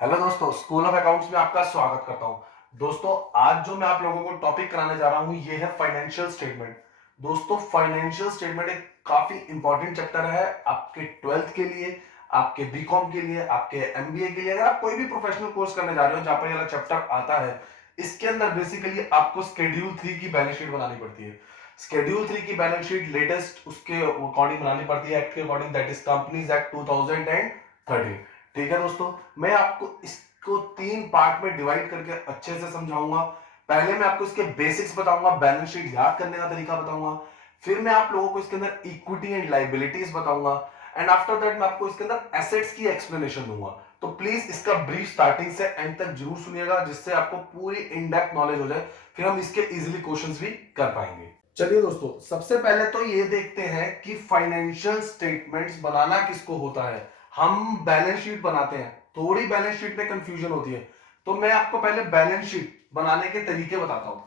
Hello दोस्तों, school of accounts में आपका स्वागत करता हूं। दोस्तों, आज जो मैं आप लोगों को टॉपिक कराने जा रहा हूं ये है फाइनेंशियल स्टेटमेंट। दोस्तों, फाइनेंशियल स्टेटमेंट एक काफी इंपॉर्टेंट चैप्टर है आपके 12th के लिए, आपके बीकॉम के लिए, आपके एमबीए के लिए। अगर आप कोई भी प्रोफेशनल कोर्स करने जा रहे हो जहां पर ये वाला चैप्टर आता है, इसके अंदर बेसिकली आपको शेड्यूल 3 की बैलेंस शीट बनानी पड़ती है। शेड्यूल 3 की बैलेंस शीट लेटेस्ट उसके अकॉर्डिंग बनानी पड़ती है, एक्ट के according, that is companies act 2013। ठीक है दोस्तों, मैं आपको इसको 3 पार्ट में डिवाइड करके अच्छे से समझाऊंगा। पहले मैं आपको इसके बेसिक्स बताऊंगा, बैलेंस शीट याद करने का तरीका बताऊंगा। फिर मैं आप लोगों को इसके अंदर इक्विटी एंड लाइबिलिटीज बताऊंगा। एंड आफ्टर दैट मैं आपको इसके अंदर एसेट्स की एक्सप्लेनेशन दूंगा। तो प्लीज इसका ब्रीफ स्टार्टिंग से एंड तक जरूर सुनिएगा, जिससे आपको पूरी इन डेप्थ नॉलेज हो जाए, फिर हम इसके इजीली क्वेश्चंस भी कर पाएंगे। चलिए दोस्तों, सबसे पहले तो ये देखते हैं कि फाइनेंशियल स्टेटमेंट्स बनाना किसको होता है। हम बैलेंस शीट बनाते हैं, थोड़ी बैलेंस शीट में कंफ्यूजन होती है, तो मैं आपको पहले बैलेंस शीट बनाने के तरीके बताता हूं।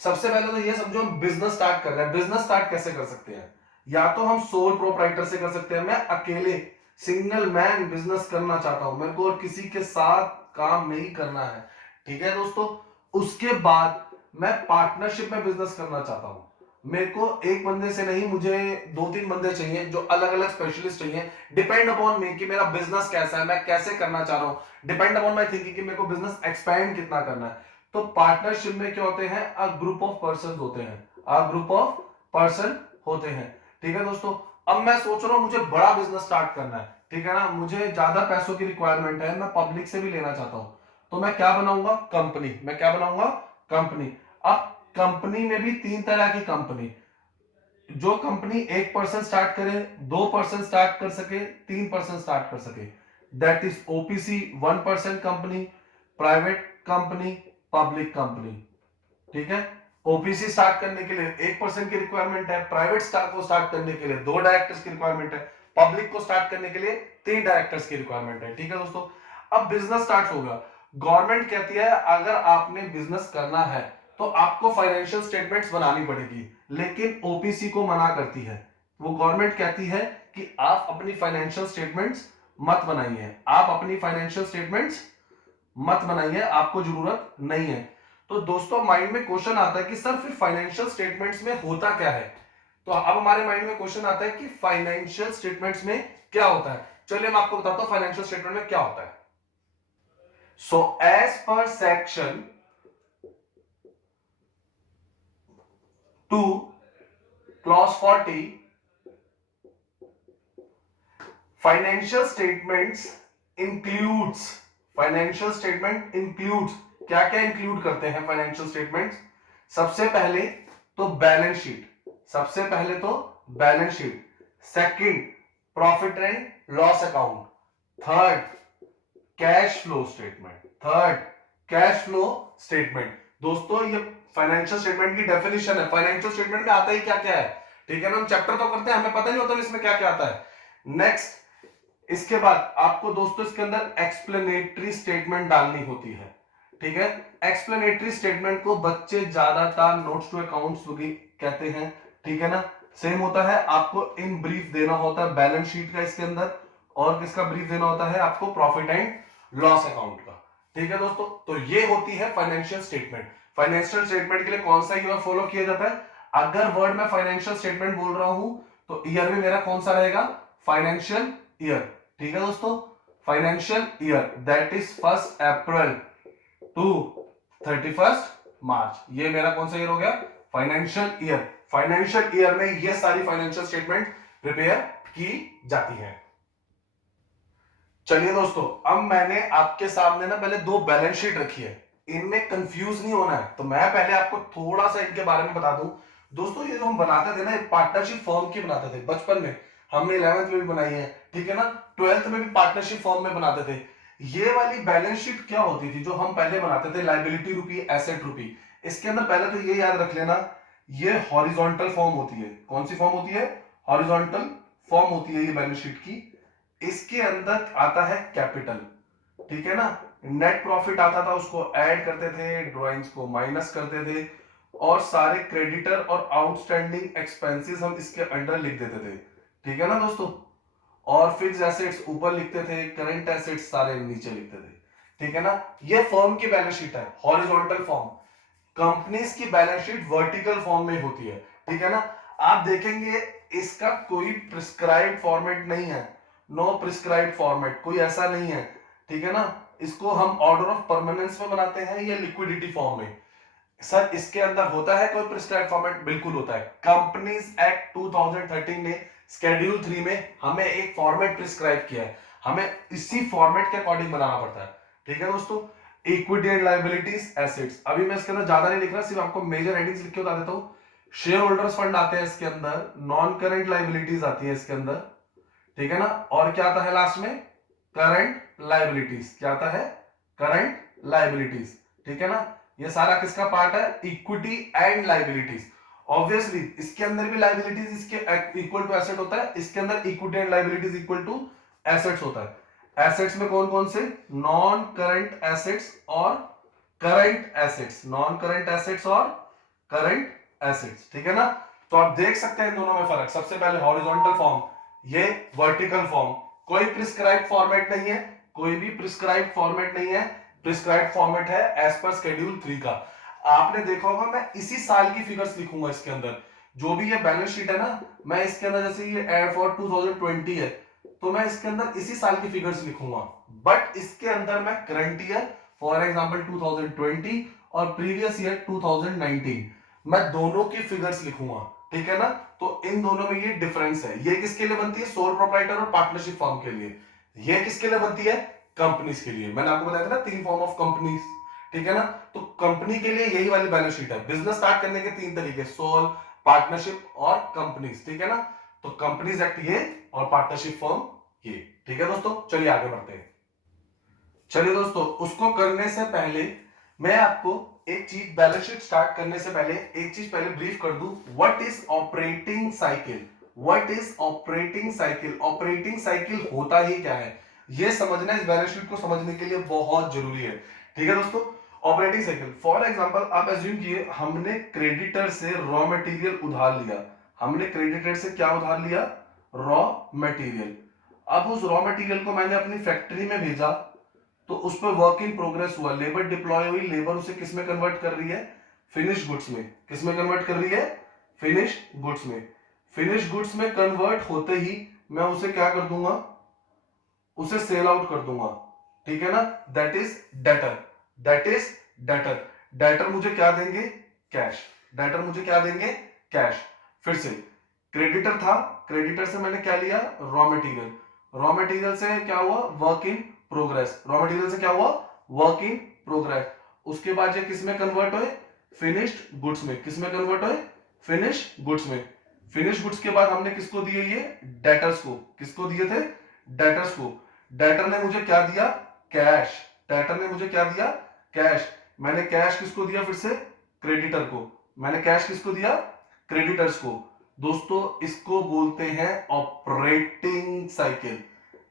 सबसे पहले तो ये समझो, हम बिजनेस स्टार्ट कर रहे हैं। बिजनेस स्टार्ट कैसे कर सकते हैं? या तो हम सोल प्रोप्राइटर से कर सकते हैं। मैं अकेले सिंगल मैन बिजनेस करना चाहता हूं, मेरे को और किसी के साथ काम नहीं करना है। ठीक है दोस्तों, उसके बाद मैं पार्टनरशिप में बिजनेस करना चाहता हूं। मेरे को एक बंदे से नहीं, मुझे 2-3 बंदे चाहिए जो अलग अलग स्पेशलिस्ट चाहिए। डिपेंड अपॉन मी कि मेरा बिजनेस कैसा है, मैं कैसे करना चाह रहा हूं। डिपेंड अपॉन माई थिंकिंग कि मेरे को बिजनेस एक्सपैंड कितना करना है। तो पार्टनरशिप में क्या होते हैं? अ ग्रुप ऑफ पर्सन होते हैं, अ ग्रुप ऑफ पर्सन होते हैं। ठीक है दोस्तों, अब मैं सोच रहा हूं मुझे बड़ा बिजनेस स्टार्ट करना है, ठीक है ना, मुझे ज्यादा पैसों की रिक्वायरमेंट है, मैं पब्लिक से भी लेना चाहता हूं। तो मैं क्या बनाऊंगा? कंपनी। मैं क्या बनाऊंगा? कंपनी। अब कंपनी में भी 3 तरह की कंपनी। जो कंपनी 1% स्टार्ट करे, 2% स्टार्ट कर सके, 3% स्टार्ट कर सके, that is OPC 1% company, private company, public company. ठीक है, ओपीसी स्टार्ट करने के लिए 1% की रिक्वायरमेंट है, प्राइवेट स्टार्ट को स्टार्ट करने के लिए 2 डायरेक्टर्स की रिक्वायरमेंट है, पब्लिक को स्टार्ट करने के लिए 3 डायरेक्टर्स की रिक्वायरमेंट है। ठीक है दोस्तों, अब बिजनेस स्टार्ट होगा। गवर्नमेंट कहती है अगर आपने बिजनेस करना है तो आपको फाइनेंशियल स्टेटमेंट्स बनानी पड़ेगी, लेकिन ओपीसी को मना करती है। वो गवर्नमेंट कहती है कि आप अपनी फाइनेंशियल स्टेटमेंट्स मत बनाइए, आप अपनी फाइनेंशियल स्टेटमेंट्स मत बनाइए, आपको जरूरत नहीं है। तो दोस्तों, माइंड में क्वेश्चन आता है कि सर फिर फाइनेंशियल स्टेटमेंट्स में होता क्या है? तो अब हमारे माइंड में क्वेश्चन आता है कि फाइनेंशियल स्टेटमेंट्स में क्या होता है। चलिए मैं आपको बताता हूं फाइनेंशियल स्टेटमेंट में क्या होता है। So as per section 2 clause 40, financial statements includes, financial statement includes, क्या क्या इंक्लूड करते हैं फाइनेंशियल स्टेटमेंट्स? सबसे पहले तो बैलेंस शीट, सबसे पहले तो balance sheet. Second, profit and loss account. Third, cash flow statement. Third, cash flow statement. दोस्तों, ये फाइनेंशियल स्टेटमेंट की डेफिनेशन है। फाइनेंशियल स्टेटमेंट में आता ही क्या क्या है? ठीक है ना, हम चैप्टर तो करते हैं, हमें पता नहीं होता इसमें क्या क्या आता है। नेक्स्ट, इसके बाद आपको दोस्तों इसके अंदर एक्सप्लेनेटरी स्टेटमेंट डालनी होती है। ठीक है, एक्सप्लेनेटरी स्टेटमेंट को बच्चे ज्यादातर नोट्स टू अकाउंट्स कहते हैं। ठीक है ना, सेम होता है, आपको इन ब्रीफ देना होता है बैलेंस शीट का इसके अंदर, और किसका ब्रीफ देना होता है आपको? प्रॉफिट एंड लॉस अकाउंट का। ठीक है दोस्तों, तो ये होती है फाइनेंशियल स्टेटमेंट। फाइनेंशियल स्टेटमेंट के लिए कौन सा ईयर फॉलो किया जाता है? अगर वर्ड में फाइनेंशियल स्टेटमेंट बोल रहा हूं तो ईयर में मेरा कौन सा रहेगा? Financial year. ठीक है दोस्तों, financial year that is 1 April to 31 March. ये मेरा कौन सा ईयर हो गया? Financial year. फाइनेंशियल ईयर में ये सारी फाइनेंशियल स्टेटमेंट प्रिपेयर की जाती है। चलिए दोस्तों, अब मैंने आपके सामने ना पहले 2 बैलेंस शीट रखी है, इनमें कंफ्यूज नहीं होना है, तो मैं पहले आपको थोड़ा सा इनके बारे में बता दूं। दोस्तों, ये जो हम बनाते थे ना, एक पार्टनरशिप फॉर्म की बनाते थे बचपन में, हमने 11th में भी बनाई है, ठीक है ना, 12th में भी पार्टनरशिप फॉर्म में बनाते थे। ये वाली बैलेंस शीट क्या होती थी जो हम पहले बनाते थे? लाइबिलिटी रूपी, एसेट रूपी। इसके अंदर पहले तो ये याद रख लेना, ये हॉरिजॉन्टल फॉर्म होती है। कौन सी फॉर्म होती है? हॉरिजॉन्टल फॉर्म होती है ये बैलेंस शीट की। इसके अंदर आता है कैपिटल, ठीक है ना, नेट प्रॉफिट आता था, उसको ऐड करते थे, ड्राइंग्स को माइनस करते थे, और सारे क्रेडिटर और आउटस्टैंडिंग एक्सपेंसेस हम इसके अंडर लिख देते थे। ठीक है ना दोस्तों, और फिक्स एसेट्स ऊपर लिखते थे, करंट एसेट्स सारे नीचे लिखते थे। ठीक है ना। ये फर्म की बैलेंस शीट है, हॉरिजॉन्टल फॉर्म। कंपनीज की बैलेंस शीट वर्टिकल फॉर्म में होती है, ठीक है ना। आप देखेंगे इसका कोई प्रिस्क्राइब्ड फॉर्मेट नहीं है, नो प्रिस्क्राइब्ड फॉर्मेट, कोई ऐसा नहीं है, ठीक है ना। इसको हम ऑर्डर ऑफ परमानेंस में बनाते हैं या लिक्विडिटी फॉर्म में। सर इसके अंदर होता है कोई प्रिस्क्राइब फॉर्मेट? बिल्कुल होता है। कंपनीज एक्ट 2013 ने शेड्यूल 3 में हमें एक फॉर्मेट प्रिस्क्राइब किया है, हमें इसी फॉर्मेट के अकॉर्डिंग बनाना पड़ता है, ठीक है दोस्तों। इक्विटी एंड लायबिलिटीज एसेट्स, अभी मैं इसके अंदर ज्यादा नहीं लिख रहा, सिर्फ आपको मेजर हेडिंग्स लिख के बता देता हूं। शेयर होल्डर्स फंड आते हैं इसके अंदर, नॉन करेंट लायबिलिटीज आती है इसके अंदर, ठीक है ना। और क्या आता है लास्ट में? Current liabilities. क्या आता है? करंट लायबिलिटीज, ठीक है ना। ये सारा किसका पार्ट है? Equity and liabilities. ऑब्वियसली इसके अंदर भी लायबिलिटीज इसके इक्वल टू एसेट होता है, इसके अंदर equity and liabilities equal to assets होता है। एसेट्स में कौन कौन से? नॉन करंट एसेट्स और current assets, non current assets और करंट एसेट्स, ठीक है ना। तो आप देख सकते हैं इन दोनों में फर्क। सबसे पहले हॉरिजॉन्टल फॉर्म, ये वर्टिकल फॉर्म। कोई प्रिस्क्राइब फॉर्मेट नहीं है, कोई भी प्रिस्क्राइब फॉर्मेट नहीं है, प्रिस्क्राइब फॉर्मेट है एज पर शेड्यूल 3 का। आपने देखा होगा मैं इसी साल की फिगर्स लिखूंगा इसके अंदर, जो भी ये बैलेंस शीट है ना, मैं इसके अंदर जैसे ये एड फॉर 2020 है, तो मैं इसके अंदर इसी साल की फिगर्स लिखूंगा। बट इसके अंदर मैं करंट ईयर फॉर एग्जांपल 2020 और प्रीवियस ईयर 2019, मैं दोनों की फिगर्स लिखूंगा, ठीक है ना। तो इन दोनों में ये डिफरेंस है। ये किसके लिए बनती है? सोल प्रोप्राइटर और पार्टनरशिप फॉर्म के लिए। ये किसके लिए बनती है? कंपनीज के लिए। मैंने आपको बताया था ना 3 फॉर्म ऑफ कंपनीज, ठीक है ना। तो कंपनी के लिए यही वाली बैलेंस शीट है। बिजनेस स्टार्ट करने के 3 तरीके, सोल, पार्टनरशिप और कंपनीज, ठीक है ना। तो कंपनीज एक्ट ये और पार्टनरशिप फॉर्म ये, ठीक है दोस्तों। चलिए आगे बढ़ते हैं। चलिए दोस्तों, उसको करने से पहले मैं आपको एक चीज, बैलेंस शीट स्टार्ट करने से पहले एक चीज पहले ब्रीफ कर दूं। What is operating cycle? What is operating cycle? Operating cycle होता ही क्या है, ये समझना इस बैलेंस शीट को समझने के लिए बहुत जरूरी है, ठीक है दोस्तों। ऑपरेटिंग साइकिल, फॉर एग्जांपल आप एज्यूम कीजिए हमने क्रेडिटर से रॉ मटेरियल उधार लिया। हमने क्रेडिटर से क्या उधार लिया? Raw material. अब उस रॉ मटेरियल को मैंने अपनी फैक्ट्री में भेजा, तो उस पर वर्क इन प्रोग्रेस हुआ, लेबर डिप्लॉय हुई, लेबर उसे किस में कन्वर्ट कर रही है? फिनिश गुड्स में। किस में कन्वर्ट कर रही है? फिनिश गुड्स में। फिनिश गुड्स में कन्वर्ट होते ही मैं उसे क्या कर दूंगा? उसे सेल आउट कर दूंगा, ठीक है ना। That is debtor, that is debtor. Debtor मुझे क्या देंगे? कैश। डेटर मुझे क्या देंगे? कैश। फिर से क्रेडिटर था, क्रेडिटर से मैंने क्या लिया? Raw material. रॉ मटेरियल से क्या हुआ? Work in progress. Raw material से क्या हुआ? Work in progress. उसके बाद ये किस में कन्वर्ट हुए? फिनिश्ड गुड्स में। किस में कन्वर्ट हुए? फिनिश गुड्स में। फिनिश गुड्स के बाद हमने किसको दिए? ये डेटर्स को। किसको दिए थे? डेटर्स को। डेटर ने मुझे क्या दिया? कैश। डेटर ने मुझे क्या दिया? कैश। मैंने कैश किसको दिया? फिर से क्रेडिटर को। मैंने कैश किसको दिया? क्रेडिटर्स को। दोस्तों इसको बोलते हैं ऑपरेटिंग साइकिल।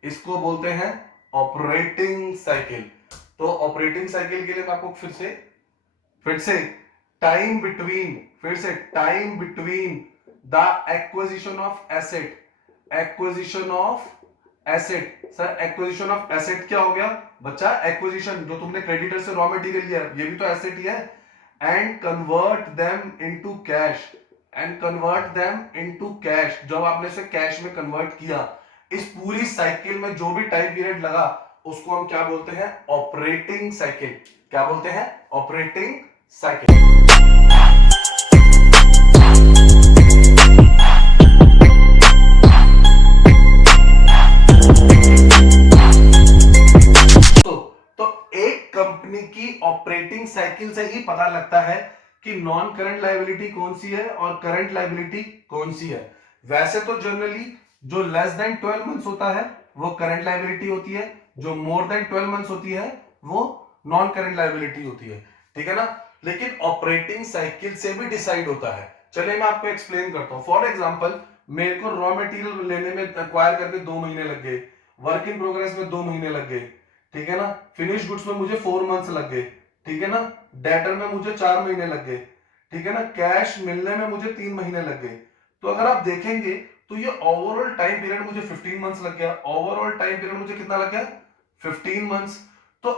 इसको बोलते हैं ऑपरेटिंग साइकिल। तो ऑपरेटिंग साइकिल के लिए मैं आपको फिर से टाइम बिटवीन, फिर से time between the acquisition of asset, acquisition of asset. Sir acquisition of asset क्या हो गया बच्चा? एक्विजिशन, जो तुमने क्रेडिटर से रॉ मटेरियल लिया ये भी तो एसेट ही है। And convert them into cash, and convert them into cash. जब आपने इसे कैश में कन्वर्ट किया, इस पूरी साइकिल में जो भी टाइम पीरियड लगा उसको हम क्या बोलते हैं? Operating cycle. क्या बोलते हैं? Operating cycle. तो एक कंपनी की ऑपरेटिंग साइकिल से ही पता लगता है कि नॉन करंट लायबिलिटी कौन सी है और करंट लायबिलिटी कौन सी है। वैसे तो जनरली जो लेस देन 12 मंथ्स होता है वो करंट लायबिलिटी होती है, जो मोर देन 12 मंथ्स होती है वो नॉन करंट लायबिलिटी होती है, ठीक है ना। लेकिन ऑपरेटिंग साइकिल से भी डिसाइड होता है। चलिए मैं आपको एक्सप्लेन करता हूं। फॉर एग्जांपल मेरे को रॉ मटेरियल लेने में, एक्वायर करके 2 महीने लग गए, वर्क इन प्रोग्रेस में 2 महीने लग गए, ठीक है ना। फिनिश गुड्स में मुझे 4 मंथ्स लग गए, ठीक है ना। डेटर में मुझे 4 महीने लग गए, ठीक है ना। कैश मिलने में मुझे 3 महीने लग गए। तो अगर आप देखेंगे तो ये ओवरऑल टाइम पीरियड मुझे 15 मंथ्स लग गया। ओवरऑल टाइम पीरियड मुझे कितना लग गया? 15 मंथ्स। तो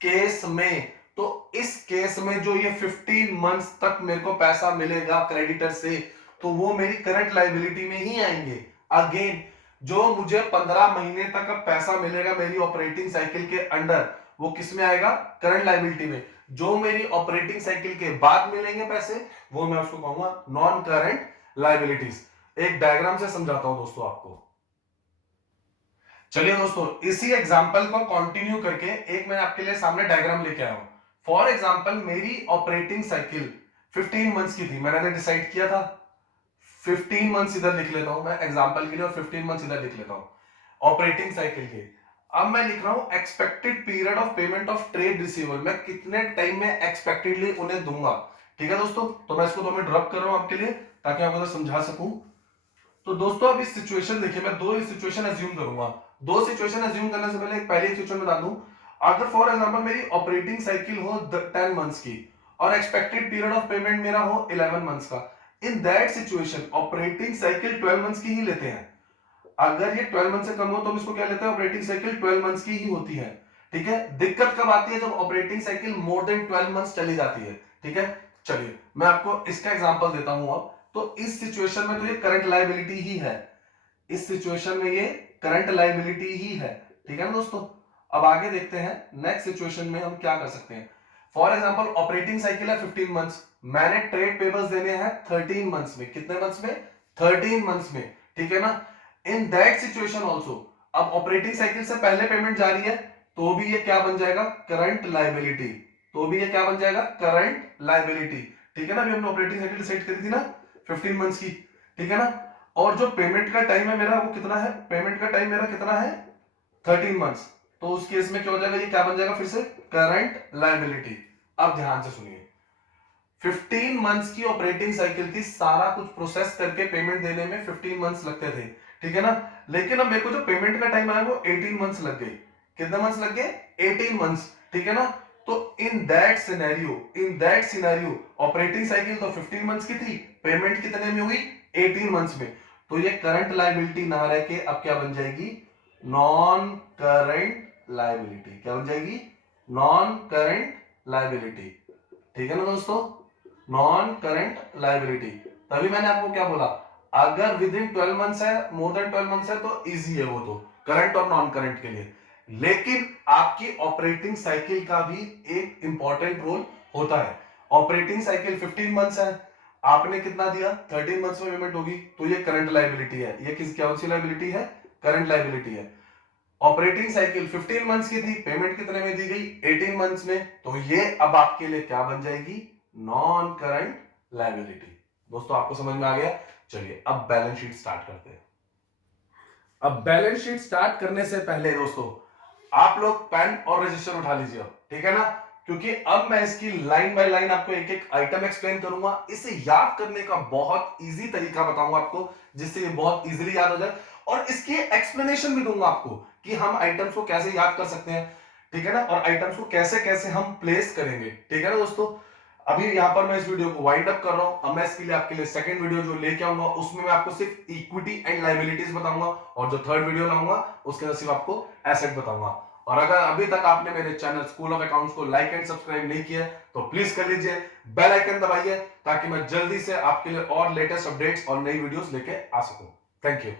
केस में, तो इस केस में जो ये 15 मंथ्स तक मेरे को पैसा मिलेगा क्रेडिटर से, तो वो मेरी करंट लाइबिलिटी में ही आएंगे। अगेन जो मुझे 15 महीने तक का पैसा मिलेगा मेरी ऑपरेटिंग साइकिल के अंडर, वो किस में आएगा? करंट लाइबिलिटी में। जो मेरी ऑपरेटिंग साइकिल के बाद मिलेंगे पैसे, वो मैं उसको कहूंगा नॉन करंट लाइबिलिटीज। एक डायग्राम से समझाता हूं दोस्तों आपको। चलिए दोस्तों, इसी एग्जांपल को कंटिन्यू करके एक मैं आपके लिए सामने डायग्राम लेके आया हूं। फॉर एग्जांपल मेरी ऑपरेटिंग साइकिल 15 मंथ्स की थी, मैंने डिसाइड किया था 15 मंथ्स इधर लिख लेता हूं मैं एग्जांपल के लिए, और 15 मंथ्स इधर लिख लेता हूं ऑपरेटिंग साइकिल के। अब मैं लिख रहा हूं expected period of payment of trade receivable, मैं कितने टाइम में एक्सपेक्टेडली उन्हें दूंगा। ठीक है दोस्तों, तो मैं इसको 2 मिनट ड्रॉप कर रहा हूं आपके लिए ताकि आपको समझा सकूं। तो दोस्तों अब इस सिचुएशन देखिए, मैं 2 सिचुएशन अज्यूम करूंगा। 2 सिचुएशन अज्यूम करने से पहले एक पहली सिचुएशन बता दूं। अगर फॉर एग्जांपल मेरी ऑपरेटिंग साइकिल हो 10 मंथ्स की और एक्सपेक्टेड पीरियड ऑफ पेमेंट मेरा हो 11 मंथ्स का, in that situation operating cycle 12 months की ही लेते हैं। अगर ये 12 मंथ से कम हो तो हम इसको क्या लेते हैं? ऑपरेटिंग साइकिल 12 मंथ्स की ही होती है। ठीक है, दिक्कत कब आती है? जब operating cycle more than 12 months चली जाती है। ठीक है, चलिए मैं आपको इसका एग्जांपल देता हूं। अब तो इस सिचुएशन में तो ये करंट लायबिलिटी ही है, इस सिचुएशन में ये करंट लायबिलिटी ही है। ठीक है ना दोस्तों, अब आगे देखते हैं नेक्स्ट सिचुएशन में हम क्या कर सकते हैं। फॉर एग्जांपल ऑपरेटिंग साइकिल है 15 मंथ्स, मैंने ट्रेड पेपर्स देने हैं 13 मंथ्स में। कितने मंथ्स में? 13 मंथ्स में। ठीक है ना, इन दैट सिचुएशन ऑल्सो अब ऑपरेटिंग साइकिल से पहले पेमेंट जा रही है, तो भी ये क्या बन जाएगा? Current liability. तो भी ये क्या बन जाएगा? Current liability. ठीक है ना, अभी हमने ऑपरेटिंग साइकिल सेट करी थी ना 15 मंथ्स की। ठीक है ना, और जो पेमेंट का टाइम है मेरा वो कितना है? पेमेंट का टाइम मेरा कितना है? 13 मंथ्स। तो उस केस में क्या हो जाएगा? ये क्या बन जाएगा फिर से? Current liability. अब ध्यान से सुनिए, 15 मंथ्स की ऑपरेटिंग साइकिल थी, सारा कुछ प्रोसेस करके पेमेंट देने में 15 मंथ्स लगते थे। ठीक है ना, लेकिन अब मेरे को जो पेमेंट का टाइम आया वो 18 मंथ्स लग गए। कितने मंथ्स लग गए? 18 मंथ्स। ठीक है ना, तो in that scenario operating cycle तो 15 मंथ्स की थी, पेमेंट कितने में हुई? 18 मंथ्स में। तो ये करंट लायबिलिटी ना रह के अब क्या बन जाएगी? Non current liability. क्या बन जाएगी? Non current liability. ठीक है ना दोस्तों, नॉन करंट लायबिलिटी। तभी मैंने आपको क्या बोला, अगर विद इन 12 मंथ्स है, मोर देन 12 मंथ्स है तो इजी है, वो तो करंट और नॉन करंट के लिए। लेकिन आपकी ऑपरेटिंग साइकिल का भी एक इंपॉर्टेंट रोल होता है। ऑपरेटिंग साइकिल 15 मंथ्स है, आपने कितना दिया? 13 मंथ्स में पेमेंट होगी, तो ये करंट लायबिलिटी है। ये किस कौन सी लायबिलिटी है? करंट लायबिलिटी है। ऑपरेटिंग साइकिल 15 मंथ्स की थी, पेमेंट कितने में दी गई? 18 मंथ्स में, तो ये अब आपके लिए क्या बन जाएगी? Non current liability. दोस्तों आपको समझ में आ गया? चलिए अब बैलेंस शीट स्टार्ट करते हैं। अब बैलेंस शीट स्टार्ट करने से पहले दोस्तों आप लोग पेन और रजिस्टर उठा लीजिए, ठीक है ना, क्योंकि अब मैं इसकी लाइन बाय लाइन आपको एक एक आइटम एक्सप्लेन करूंगा। इसे याद करने का बहुत इजी तरीका बताऊंगा आपको, जिससे ये बहुत इजीली याद हो जाए, और इसकी एक्सप्लेनेशन भी दूंगा आपको कि हम आइटम्स को कैसे याद कर सकते हैं। ठीक है ना, और आइटम्स को कैसे कैसे हम प्लेस करेंगे। ठीक है ना दोस्तों, अभी यहां पर मैं इस वीडियो को वाइंड अप कर रहा हूं। अब मैं इसके लिए आपके लिए सेकंड वीडियो जो लेके आऊंगा उसमें मैं आपको सिर्फ इक्विटी एंड लायबिलिटीज बताऊंगा, और जो थर्ड वीडियो लाऊंगा उसके अंदर सिर्फ आपको एसेट बताऊंगा। और अगर अभी तक आपने मेरे चैनल स्कूल ऑफ अकाउंट्स को लाइक एंड सब्सक्राइब नहीं किया तो प्लीज कर लीजिए, बेल आइकन दबाइए, ताकि मैं जल्दी से आपके लिए और लेटेस्ट अपडेट्स और नई वीडियोस लेके आ सकूं। Thank you.